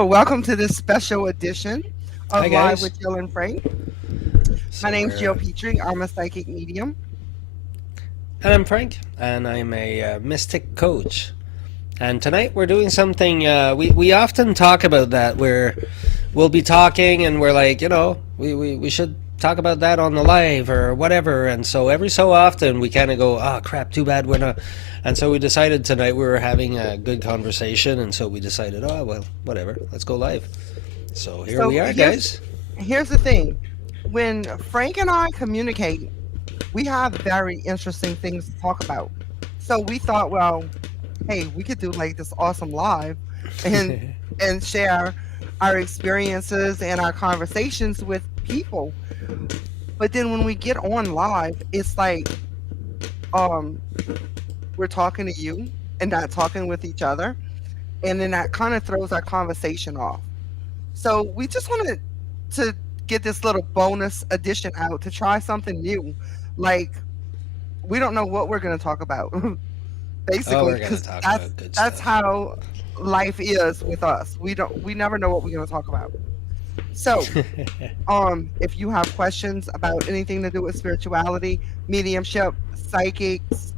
So, welcome to this special edition Hi of Live guys. with Jill and Frank. My So name's Jill we're Petrie. I'm a psychic medium. and I'm Frank, and I'm a mystic coach. And tonight we're doing something. We often talk about that where we'll be talking and we're like, we should talk about that on the live or whatever. And so every so often we kind of go, oh crap, too bad we're not. And so we decided tonight we were having a good conversation, and so we decided, oh well, whatever, let's go live. So here So, we are, guys. here's the thing. When Frank and I communicate, we have very interesting things to talk about. So, we thought, well, hey, we could do like this awesome live and share our experiences and our conversations with people. But then when we get on live, it's like um we're talking to you and not talking with each other, and then that kind of throws our conversation off. So we just wanted to get this little bonus addition out to try something new. Like, we don't know what we're going to talk about, Oh, basically, we're gonna because talk that's about good that's stuff. how life is with us. We never know what we're going to talk about. So, if you have questions about anything to do with spirituality, mediumship, psychics,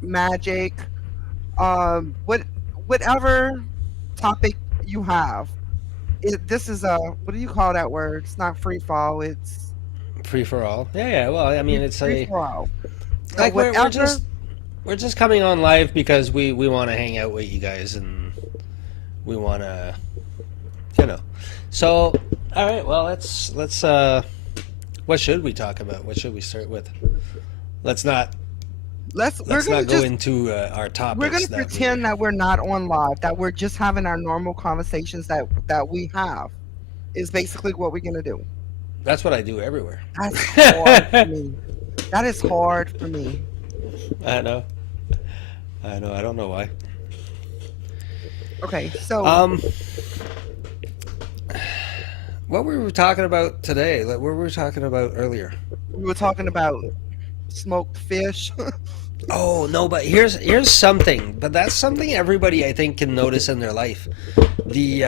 magic, what whatever topic you have, this is a, what do you call that word? It's not free fall. It's Free for all. Yeah, yeah. Well, I mean, it's free a for all. So like whatever. we're just coming on live because we want to hang out with you guys, and we want to, you know. So, all right. Well, let's. What should we talk about? What should we start with? Let's not Let's we're let's gonna not go just into our we're topics gonna that we're. pretend that we're not on live. That we're just having our normal conversations that we have. Is basically what we're gonna do. That's what I do everywhere. That's hard for me. That is hard for me. I know. I know. I don't know why. Okay, so Um, what were we talking about today? Like, what were we talking about earlier? we were talking about smoked fish. Oh no, but here's something. But that's something everybody I think can notice in their life. The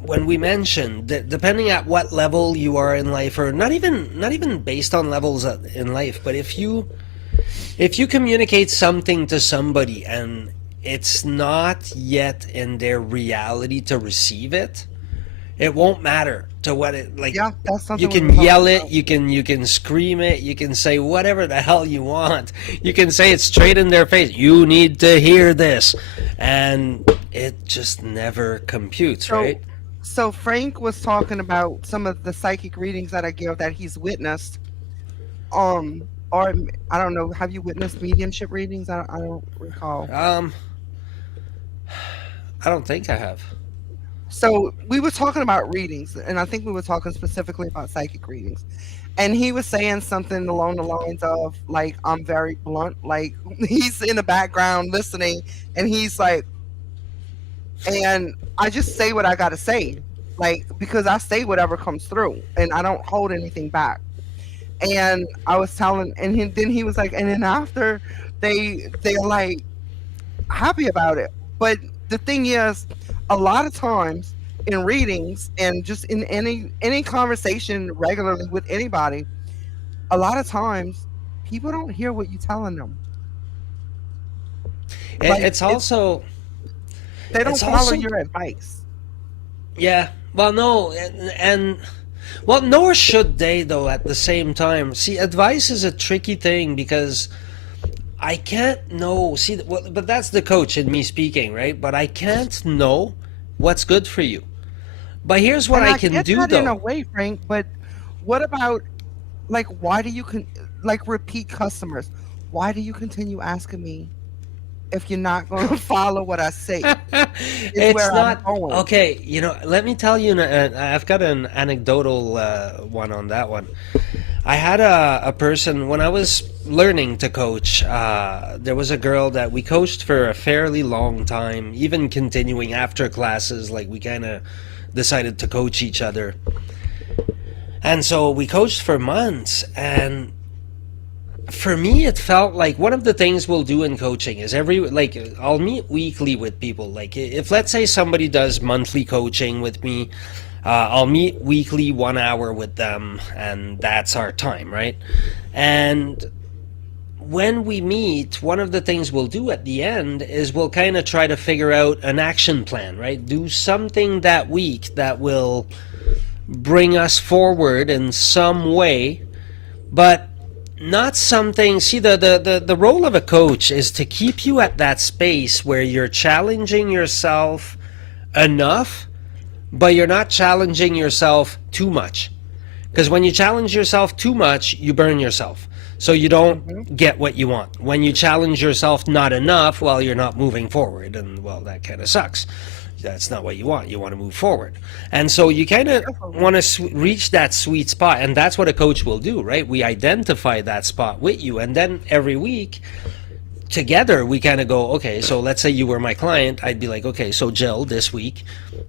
when we mentioned that depending at what level you are in life, or not even based on levels in life, but if you communicate something to somebody and it's not yet in their reality to receive it, it won't matter to what it like. Yeah, that's You something we were can talking yell it, about. you can scream it, you can say whatever the hell you want. You can say it straight in their face. You need to hear this, and it just never computes, So right? so Frank was talking about some of the psychic readings that I give that he's witnessed. Or I don't know. Have you witnessed mediumship readings? I don't recall. Um, I don't think I have. So we were talking about readings, and I think we were talking specifically about psychic readings. And he was saying something along the lines of, like, I'm very blunt. Like, he's in the background listening, and he's like, and I just say what I got to say, like, because I say whatever comes through, and I don't hold anything back. And I was telling, and then he was like, and then after they're like happy about it. But the thing is, a lot of times in readings and just in any conversation regularly with anybody, a lot of times people don't hear what you're telling them. It, Like, it's also they don't it's follow also your advice. yeah. Well, no, and well, nor should they though. At the same time, see, advice is a tricky thing because I can't know. See, well, but that's the coach in me speaking, right? But I can't know what's good for you. But here's what And I I can get do that in a though. way, Frank, but what about, like, why do you like, repeat customers? Why do you continue asking me if you're not going to follow what I say? Is It's where I'm not going. okay. Let me tell you. I've got an anecdotal one on that one. I had a person when I was learning to coach. There was a girl that we coached for a fairly long time, even continuing after classes. Like we kind of decided to coach each other, and so we coached for months. And for me, it felt like one of the things we'll do in coaching is I'll meet weekly with people. Like if let's say somebody does monthly coaching with me, I'll meet weekly 1 hour with them, and that's our time, right? And when we meet, one of the things we'll do at the end is we'll kind of try to figure out an action plan, right? Do something that week that will bring us forward in some way, but not something. See, the role of a coach is to keep you at that space where you're challenging yourself enough, but you're not challenging yourself too much. Because when you challenge yourself too much, you burn yourself. So you don't get what you want. When you challenge yourself not enough, well, you're not moving forward. And, well, that kind of sucks. That's not what you want. You want to move forward. And so you kind of want to reach that sweet spot. And that's what a coach will do, right? We identify that spot with you. And then every week, together, we kind of go, okay, so let's say you were my client. I'd be like, okay, so Jill, this week,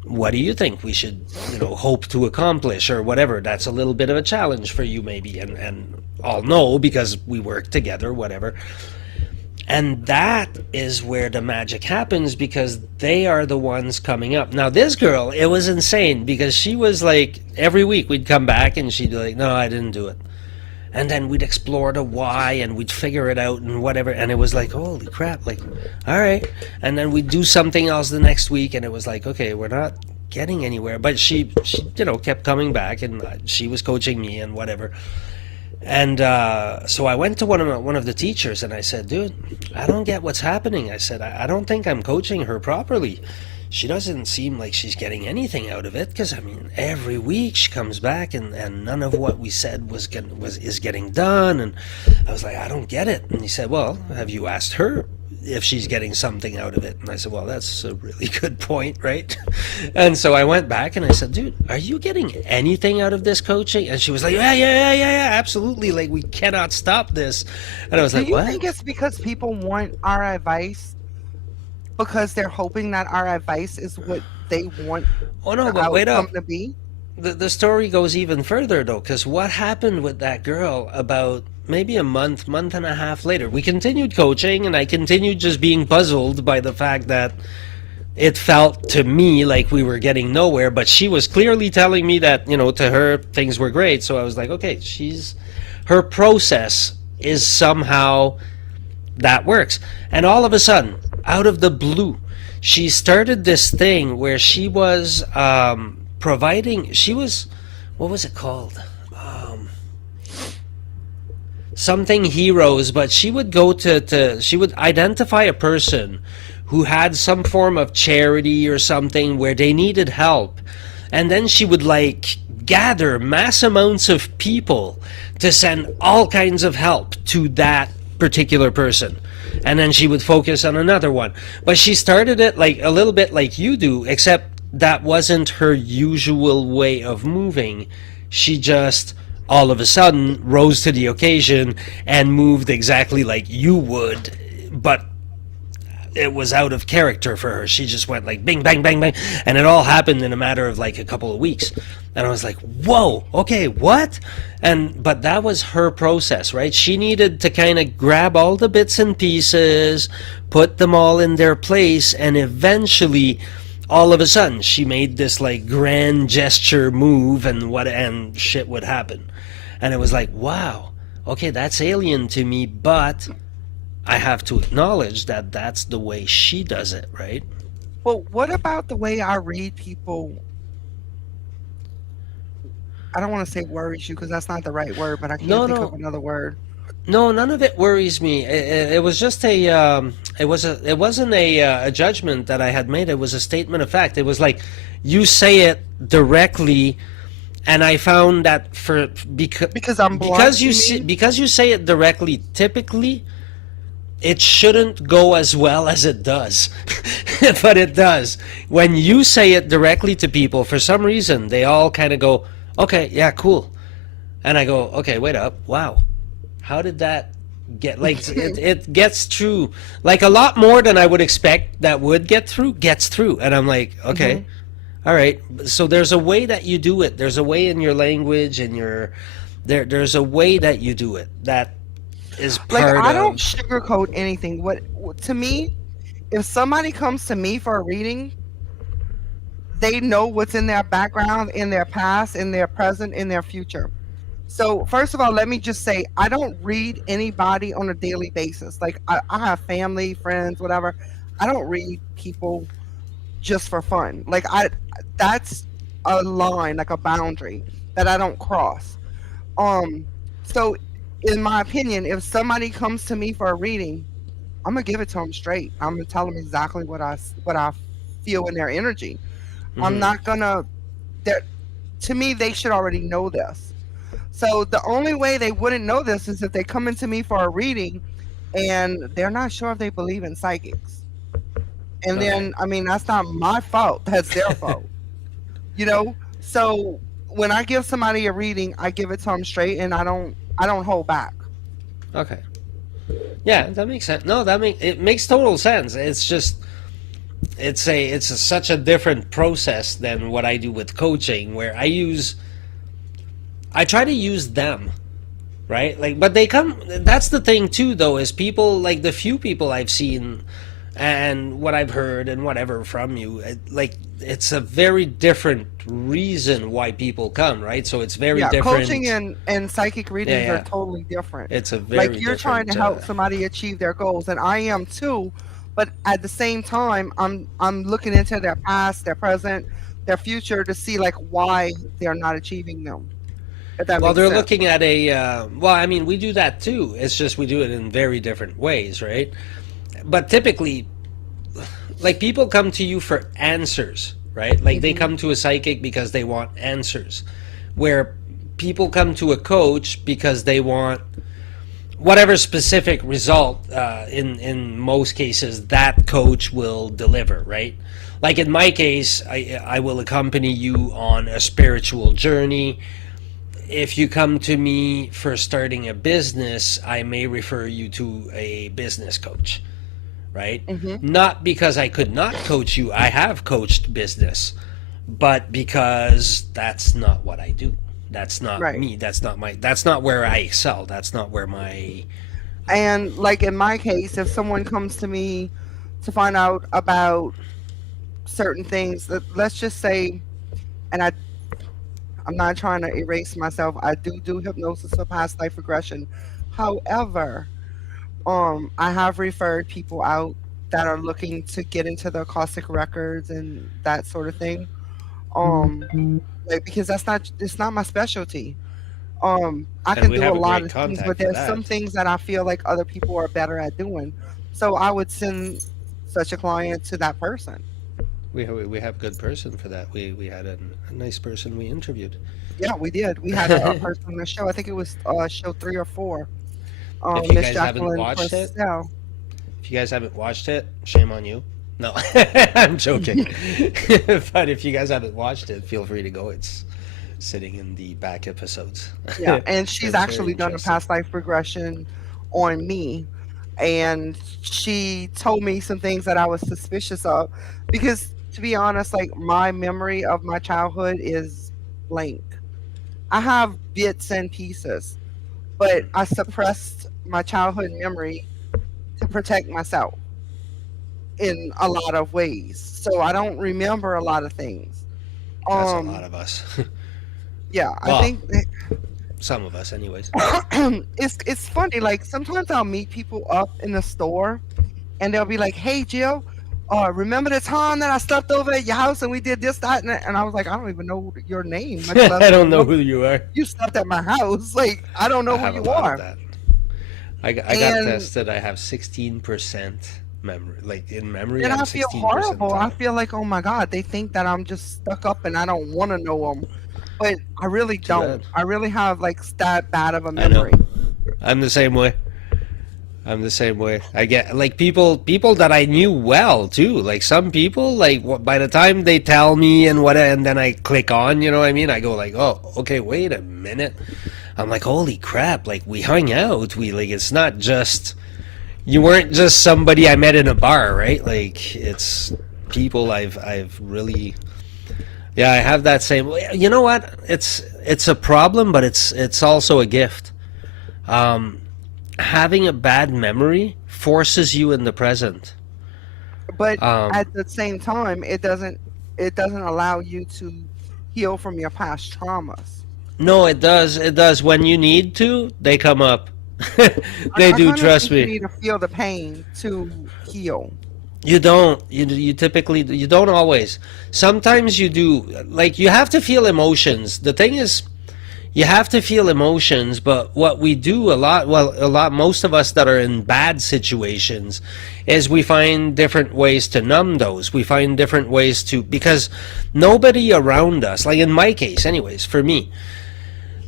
what do you think we should, hope to accomplish or whatever? That's a little bit of a challenge for you maybe. And I'll know because we work together, whatever. And that is where the magic happens because they are the ones coming up. Now, this girl, it was insane because she was like, every week we'd come back and she'd be like, no, I didn't do it. And then we'd explore the why and we'd figure it out and whatever. And it was like, holy crap, like, all right. And then we'd do something else the next week and it was like, okay, we're not getting anywhere. But she kept coming back and she was coaching me and whatever. And so I went to one of the teachers and I said, dude, I don't get what's happening. I said, I don't think I'm coaching her properly. She doesn't seem like she's getting anything out of it because, I mean, every week she comes back and none of what we said is getting done. And I was like, I don't get it. And he said, well, have you asked her if she's getting something out of it? And I said, well, that's a really good point, right? And so I went back and I said, dude, are you getting anything out of this coaching? And she was like, yeah, absolutely. Like, we cannot stop this. And I was like, Do you what? think it's because people want our advice? Because they're hoping that our advice is what they want Oh, no, the but wait up. outcome to be? The story goes even further, though, because what happened with that girl about maybe a month and a half later, we continued coaching, and I continued just being puzzled by the fact that it felt to me like we were getting nowhere, but she was clearly telling me that, to her, things were great. So I was like, okay, her process is somehow that works. And all of a sudden, out of the blue, she started this thing where she was what was it called? Something heroes, but she would go she would identify a person who had some form of charity or something where they needed help. And then she would gather mass amounts of people to send all kinds of help to that particular person. And then she would focus on another one. But she started it a little bit like you do, except that wasn't her usual way of moving. She just all of a sudden rose to the occasion and moved exactly like you would, but it was out of character for her. She just went bing, bang, bang, bang, and it all happened in a matter of a couple of weeks. And I was like, whoa, okay, what? But that was her process, right? She needed to kind of grab all the bits and pieces, put them all in their place, and eventually, all of a sudden, she made this grand gesture move, and shit would happen. And it was like, wow, okay, that's alien to me, but I have to acknowledge that that's the way she does it, right? Well, what about the way I read people? I don't want to say worries you because that's not the right word, but I can't think of another word. No, none of it worries me. It was just it wasn't a judgment that I had made. It was a statement of fact. It was like you say it directly, and I found that Because I'm blind, because you say it directly, typically it shouldn't go as well as it does. But it does. When you say it directly to people, for some reason, they all kind of go, okay, yeah, cool. And I go, okay, wait up. Wow. How did that get, it gets through, a lot more than I would expect that would gets through. And I'm like, okay, all right. So there's a way that you do it. There's a way in your language and there's a way that you do it that is Like part I don't of. sugarcoat anything. To me, if somebody comes to me for a reading, they know what's in their background, in their past, in their present, in their future. So first of all, let me just say I don't read anybody on a daily basis. Like I have family, friends, whatever. I don't read people just for fun. Like I that's a line, like a boundary that I don't cross. Um so in my opinion, if somebody comes to me for a reading, I'm gonna give it to them straight. I'm gonna tell them exactly what I feel in their energy. I'm Hmm. not gonna. That to me, they should already know this. So the only way they wouldn't know this is if they come into me for a reading and they're not sure if they believe in psychics. And Okay. then, I mean, that's not my fault. That's their fault. You know. So when I give somebody a reading, I give it to them straight, and I don't hold back. Okay. Yeah, that makes sense. No, it makes total sense. It's just such a different process than what I do with coaching, where I try to use them, right? Like, but they come. That's the thing too, though, is people like the few people I've seen and what I've heard and whatever from you, like it's a very different reason why people come, right? So it's very Yeah, coaching different. and psychic Yeah, readings are yeah. totally different. It's a Like very you're trying to different. help somebody achieve their goals, and I am too. But at the same time, I'm looking into their past, their present, their future to see like why they're not achieving them. If that Well, makes they're sense. looking at a. Well, I mean, we do that too. It's just we do it in very different ways, right? But typically, like people come to you for answers, right? Like they Hmm. come to a psychic because they want answers, where people come to a coach because they want whatever specific result. In most cases, that coach will deliver, right? Like in my case, I will accompany you on a spiritual journey. If you come to me for starting a business, I may refer you to a business coach, right? Hmm. Not because I could not coach you, I have coached business, but because that's not what I do. That's not Right. me. That's not where I excel. That's not where my. And like in my case, if someone comes to me to find out about certain things, let's just say, and I'm not trying to erase myself. I do hypnosis for past life regression. However, I have referred people out that are looking to get into the Akashic records and that sort of thing. Um, like because it's not my specialty. I And can we do a have a lot great of things, contact but for there's some that. things that I feel like other people are better at doing. So I would send such a client to that person. We have good person for that. We had a nice person we interviewed. Yeah, we did. We had a person on the show. I think it was show 3 or 4. If you Miss guys haven't Jacqueline watched it, Purcell. if you guys haven't watched it, shame on you. No, I'm joking. But if you guys haven't watched it, feel free to go. It's sitting in the back episodes. Yeah, and she's It's very actually done a interesting. past life regression on me, and she told me some things that I was suspicious of because, to be honest, like my memory of my childhood is blank. I have bits and pieces, but I suppressed my childhood memory to protect myself in a lot of ways. So I don't remember a lot of things. That's a lot Um, of us. yeah, I Well, think some of us, anyways. it's funny. Like sometimes I'll meet people up in the store, and they'll be like, "Hey, Jill, remember the time that I slept over at your house and we did this, that, and that?" And I was like, "I don't even know your name, much less I don't know know who you are. you slept at my house. Like I don't I know who have a you lot of are." that. I got And tested. I have 16% memory. Like in memory, then I'm I feel 16 horrible. I percentile. feel like, oh my God, they think that I'm just stuck up and I don't want to know them, but I really Too don't. bad. I really have like that bad of a I know. memory. I'm the same way. I'm the same way. I get like people that I knew well too. Like some people, like by the time they tell me and what, and then I click on, you know what I mean? I go like, oh, okay, wait a minute. I'm like, holy crap! Like we hung out. We like it's not just you weren't just somebody I met in a bar, right? Like it's people I've really yeah. I have that same. You know what? It's a problem, but it's also a gift. Um, having a bad memory forces you in the present. But Um, at the same time, it doesn't allow you to heal from your past traumas. no, it does. It does. When you need to, they come up. They I do. kind of Trust think you me. need to feel the pain to heal. You don't. You typically you don't always. Sometimes you do. Like you have to feel emotions. The thing is, you have to feel emotions, but what we do a lot, well, a lot, most of us that are in bad situations, is we find different ways to numb those. We find different ways to, because nobody around us, like in my case, anyways, for me,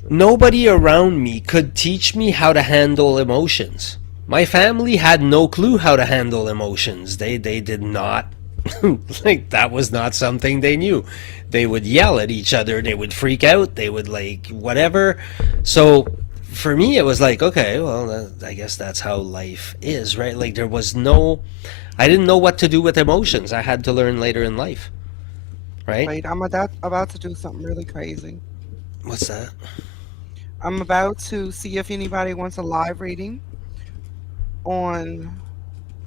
nobody around me could teach me how to handle emotions. My family had no clue how to handle emotions. They did not. Like that was not something they knew. They would yell at each other, they would freak out, they would like whatever. So for me it was like, okay, well, I guess that's how life is, right? Like there was no, I didn't know what to do with emotions. I had to learn later in life, right? Wait, I'm about to do something really crazy. What's that? I'm about to see if anybody wants a live reading on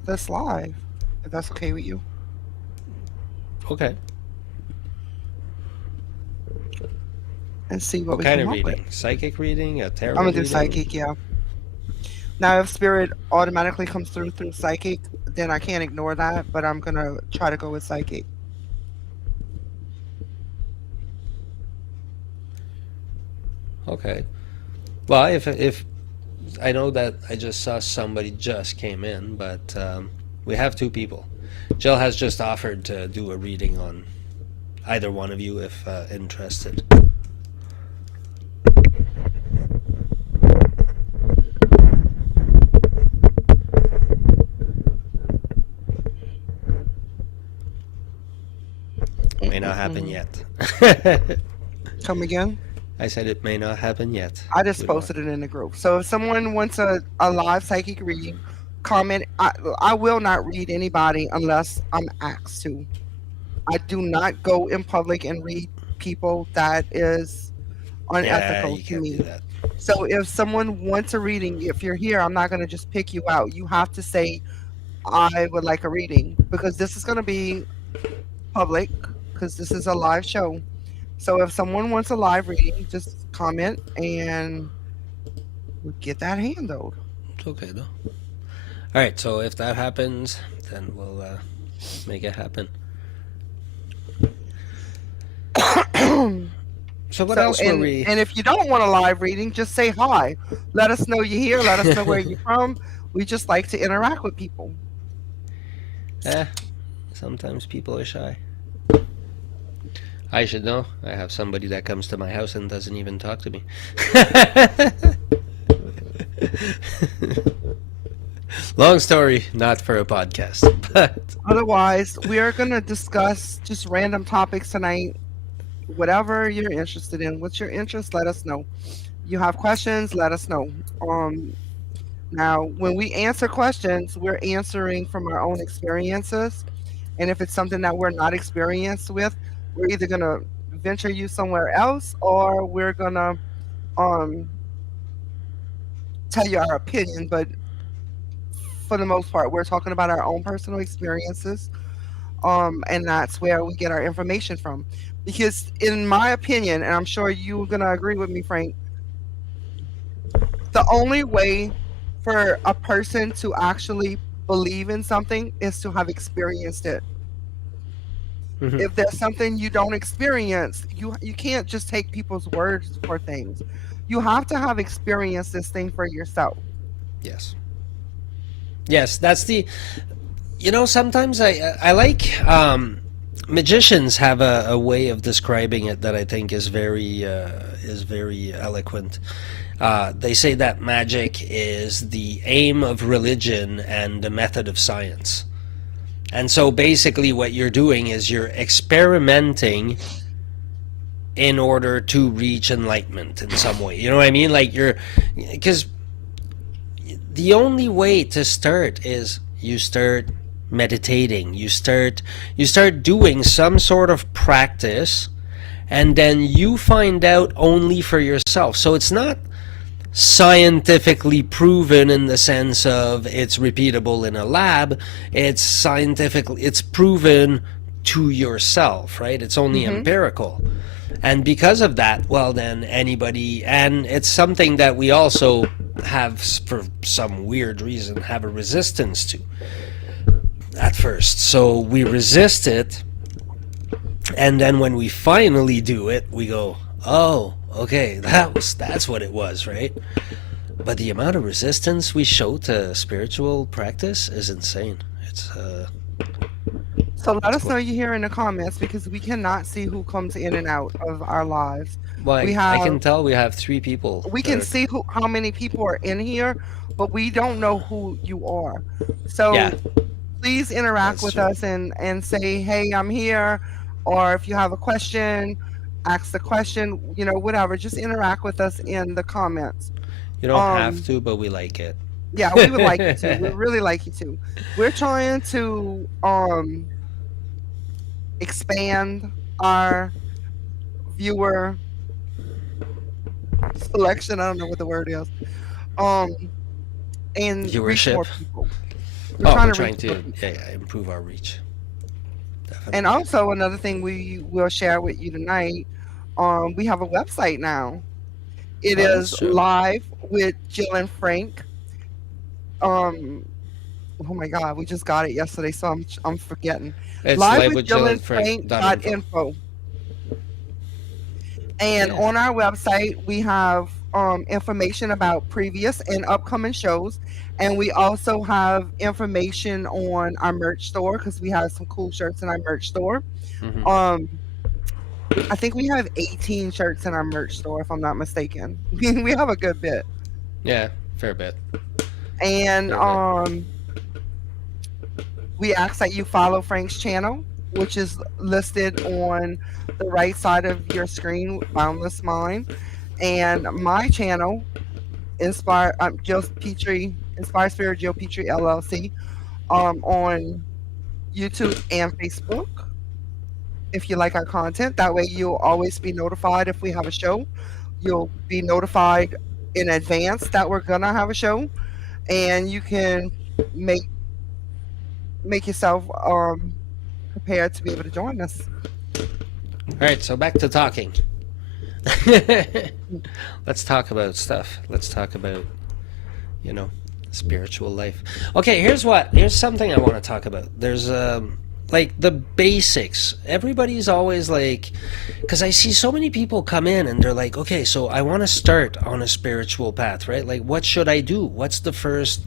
this live, if that's okay with you, Okay. and see what What we kind come of up with. reading? Psychic reading? A I'm tarot gonna do reading? psychic, yeah. Now, if spirit automatically comes through psychic, then I can't ignore that. But I'm gonna try to go with psychic. Okay. Well, if I know that I just saw somebody just came in, but we have two people. Jill has just offered to do a reading on either one of you if interested. May not happen Mm-mm-mm. yet. Come again? I said it may not happen yet. I just We don't. posted it in the group. So if someone wants a live psychic reading, comment. I will not read anybody unless I'm asked to. I do not go in public and read people. That is Yeah, unethical you to can't do me. that. So if someone wants a reading, if you're here, I'm not going to just pick you out. You have to say, I would like a reading because this is going to be public because this is a live show. So if someone wants a live reading, just comment and we'll get that handled. It's okay though. All right. So if that happens, then we'll make it happen. So what So else were we? and if you don't want a live reading, just say hi. Let us know you're here. Let us know where you're from. We just like to interact with people. Eh, sometimes people are shy. I should know. I have somebody that comes to my house and doesn't even talk to me. Long story, not for a podcast. But Otherwise, we are going to discuss just random topics tonight. Whatever you're interested in. What's your interest? Let us know. You have questions? Let us know. Now, when we answer questions, we're answering from our own experiences. And if it's something that we're not experienced with, we're either going to venture you somewhere else or we're going to um, tell you our opinion. But for the most part, we're talking about our own personal experiences. And that's where we get our information from. Because, in my opinion, and I'm sure you're going to agree with me, Frank, the only way for a person to actually believe in something is to have experienced it. Mhm. If there's something you don't experience, you can't just take people's words for things. You have to have experienced this thing for yourself. Yes, yes, that's the. You know, sometimes I like magicians have a way of describing it that I think is very eloquent. They say that magic is the aim of religion and the method of science. And so basically, what you're doing is you're experimenting in order to reach enlightenment in some way. You know what I mean? Like you're, because the only way to start is you start meditating. You start doing some sort of practice, and then you find out only for yourself. So it's not scientifically proven in the sense of it's repeatable in a lab. It's proven to yourself, right? It's only Hmm. empirical. And because of that, well, then anybody, and it's something that we also have, for some weird reason, have a resistance to at first. So we resist it, and then when we finally do it, we go, oh, okay, that's what it was, right? But the amount of resistance we show to spiritual practice is insane. So let It's us know quite. you here in the comments because we cannot see who comes in and out of our lives. Well, We I have can tell we have three people we that can are. see how many people are in here, but we don't know who you are. Yeah, So please interact that's with true. us and say, hey, I'm here, or if you have a question, ask the question, whatever. Just interact with us in the comments. You don't have Um, to, but we like it. yeah, we would like you to. We really like you to. We're trying to expand our viewer selection. I don't know what the word is. Um, and reach Viewership. more people. We're Oh, trying we're to reach trying more to, people. yeah, improve our reach. And Definitely. also another thing we will share with you tonight, we have a website now. It Oh, is that's true. live with Jill and Frank. Um, oh my God, we just got it yesterday, so I'm forgetting. It's Live with Jill and Frank dot livewithjillandfrank.info. info. And Yeah. on our website, we have information about previous and upcoming shows. And we also have information on our merch store because we have some cool shirts in our merch store. Hmm. Um, I think we have 18 shirts in our merch store, if I'm not mistaken. We have a good bit. Yeah, fair bit. And Fair bit. we ask that you follow Frank's channel, which is listed on the right side of your screen, Boundless Mind. And my channel, Jill Petrie, Inspire Spirit Jill Petrie LLC, on YouTube and Facebook. If you like our content, that way you'll always be notified if we have a show. You'll be notified in advance that we're gonna have a show, and you can make make yourself prepared to be able to join us. All right, so back to talking. Let's talk about stuff. Let's talk about, you know, spiritual life. Okay, here's something I want to talk about. There's like the basics. Everybody's always like, because I see so many people come in and they're like, okay, so I want to start on a spiritual path, right? Like, what should I do? What's the first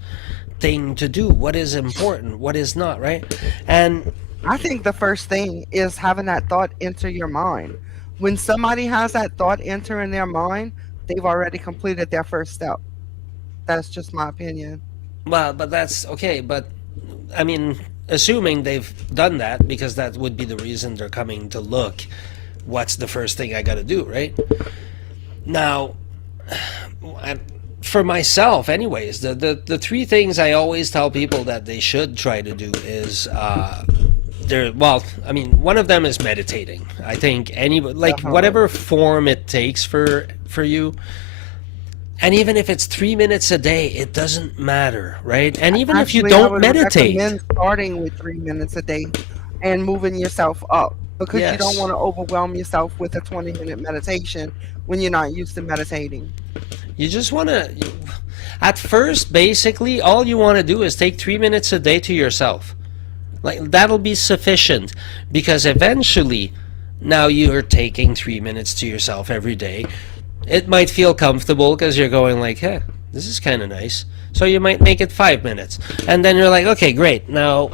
thing to do? What is important? What is not, right? And I think the first thing is having that thought enter your mind. When somebody has that thought enter in their mind, they've already completed their first step. That's just my opinion. well, but that's okay. But I mean, assuming they've done that, because that would be the reason they're coming to look. What's the first thing I got to do, right? Now, I, for myself, anyways, the three things I always tell people that they should try to do is well, I mean, one of them is meditating. I think any, like, Definitely. whatever form it takes for you, and even if it's 3 minutes a day, it doesn't matter, right? And even if you Actually, I don't would meditate, recommend starting with 3 minutes a day and moving yourself up because you don't yes, want to overwhelm yourself with a 20-minute meditation when you're not used to meditating. you just want to, at first, basically, all you want to do is take 3 minutes a day to yourself. Like, that'll be sufficient, because eventually, now you're taking 3 minutes to yourself every day. It might feel comfortable because you're going like, hey, this is kind of nice. So you might make it 5 minutes. And then you're like, okay, great. Now,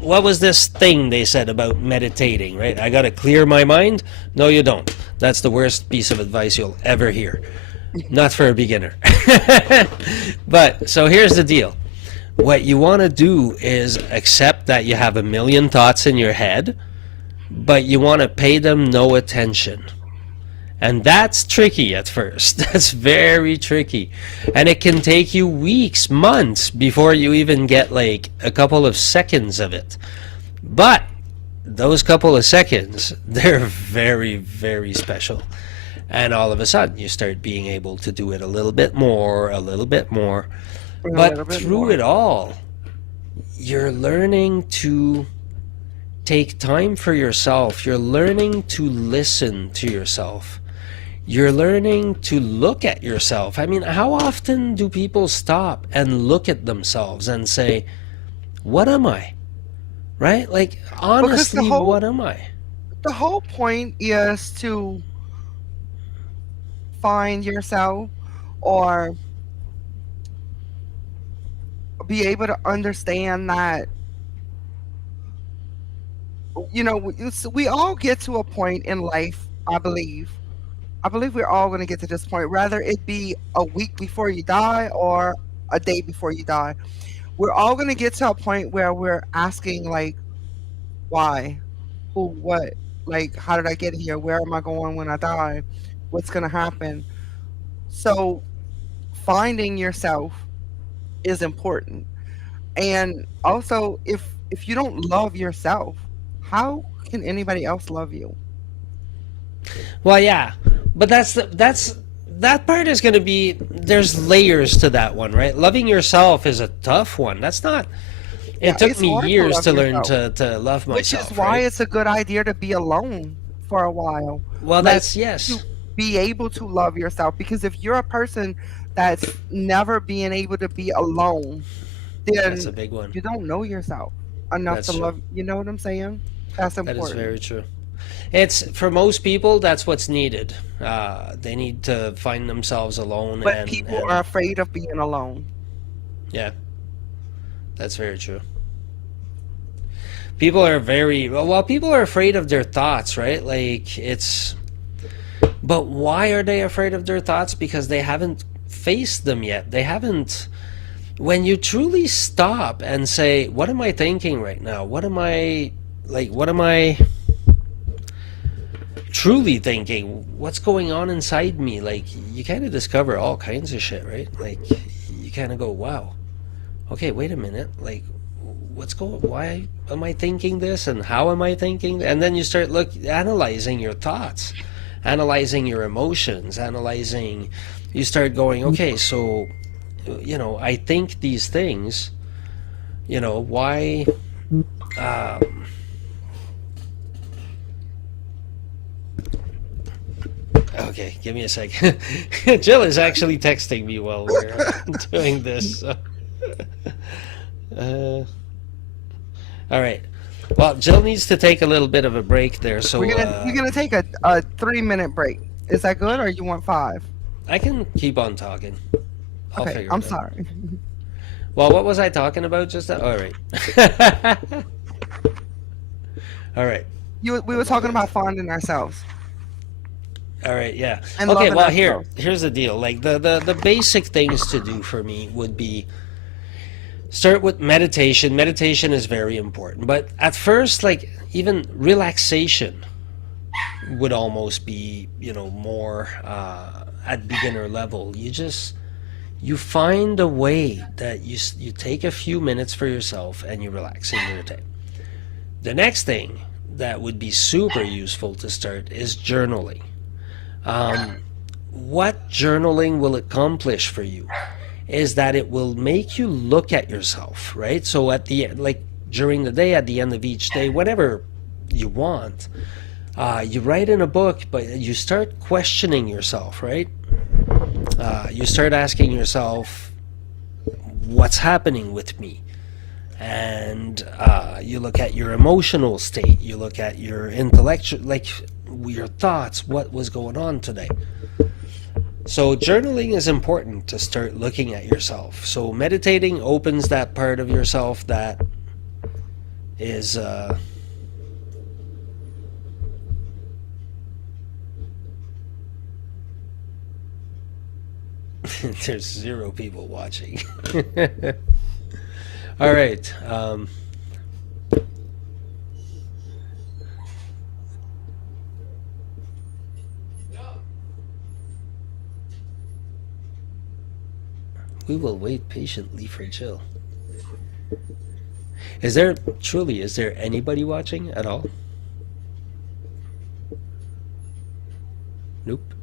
what was this thing they said about meditating, right? I got to clear my mind? No, you don't. That's the worst piece of advice you'll ever hear. Not for a beginner. But, so here's the deal. What you want to do is accept that you have a million thoughts in your head, but you want to pay them no attention. And that's tricky at first. That's very tricky. And it can take you weeks, months before you even get like a couple of seconds of it. But those couple of seconds, they're very, very special. and all of a sudden you start being able to do it a little bit more, a little bit more. And a little But bit through more. it all, you're learning to take time for yourself. You're learning to listen to yourself. You're learning to look at yourself. I mean, how often do people stop and look at themselves and say, what am I? Right? Like, Because honestly, what am I? the whole point is to find yourself or be able to understand that we all get to a point in life, I believe we're all going to get to this point, rather it be a week before you die or a day before you die. We're all going to get to a point where we're asking, like, why, who, what, like, how did I get here, where am I going when I die, what's going to happen. So finding yourself is important. And also, if you don't love yourself, how can anybody else love you? Well, yeah, but that part is going to be, there's layers to that one, right? Loving yourself is a tough one. That's not. Yeah, It took it's me hard to years love to learn yourself, to love which is myself, why right? it's a good idea to be alone for a while. Well, Like, that's yes. to be able to love yourself. Because if you're a person that's never being able to be alone, That's a then big one. you don't know yourself enough to That's true. love. You know what I'm saying? That's That is important. very true. It's for most people that's what's needed. They need to find themselves alone, But people are and afraid of being alone. yeah, that's very true. People are very well. People are afraid of their thoughts, right? Like it's. But why are they afraid of their thoughts? Because they haven't faced them yet. They haven't. When you truly stop and say, "What am I thinking right now? What am I like? What am I truly thinking? What's going on inside me?" Like you kind of discover all kinds of shit, right? Like you kind of go, "Wow, okay, wait a minute. Like what's going? Why am I thinking this? And how am I thinking?" And then you start analyzing your thoughts, analyzing your emotions, analyzing. You start going, okay, so I think these things. Why? Um, okay, give me a second. Jill is actually texting me while we're doing this. So. Uh, all right. Well, Jill needs to take a little bit of a break there, so We're gonna take a 3 minute break. Is that good, or you want five? I can keep on talking. I'll Okay, figure I'm it out. sorry. Well, what was I talking about just now? All right. All right. We Oh were my talking god. about finding ourselves All right, yeah. and Okay, loving well ourselves. here's the deal. Like the basic things to do for me would be start with meditation. Meditation is very important. But at first, like even relaxation would almost be, more at beginner level. You find a way that you take a few minutes for yourself and you relax and meditate. The next thing that would be super useful to start is journaling. Um, what journaling will accomplish for you is that it will make you look at yourself, right? So at the end, like during the day, at the end of each day, whatever you want, you write in a book, but you start questioning yourself, right? You start asking yourself, what's happening with me? And you look at your emotional state, you look at your intellectual, like your thoughts, what was going on today. So journaling is important to start looking at yourself. So meditating opens that part of yourself that is there's zero people watching. All right. We will wait patiently for Jill. Is there anybody watching at all? Nope.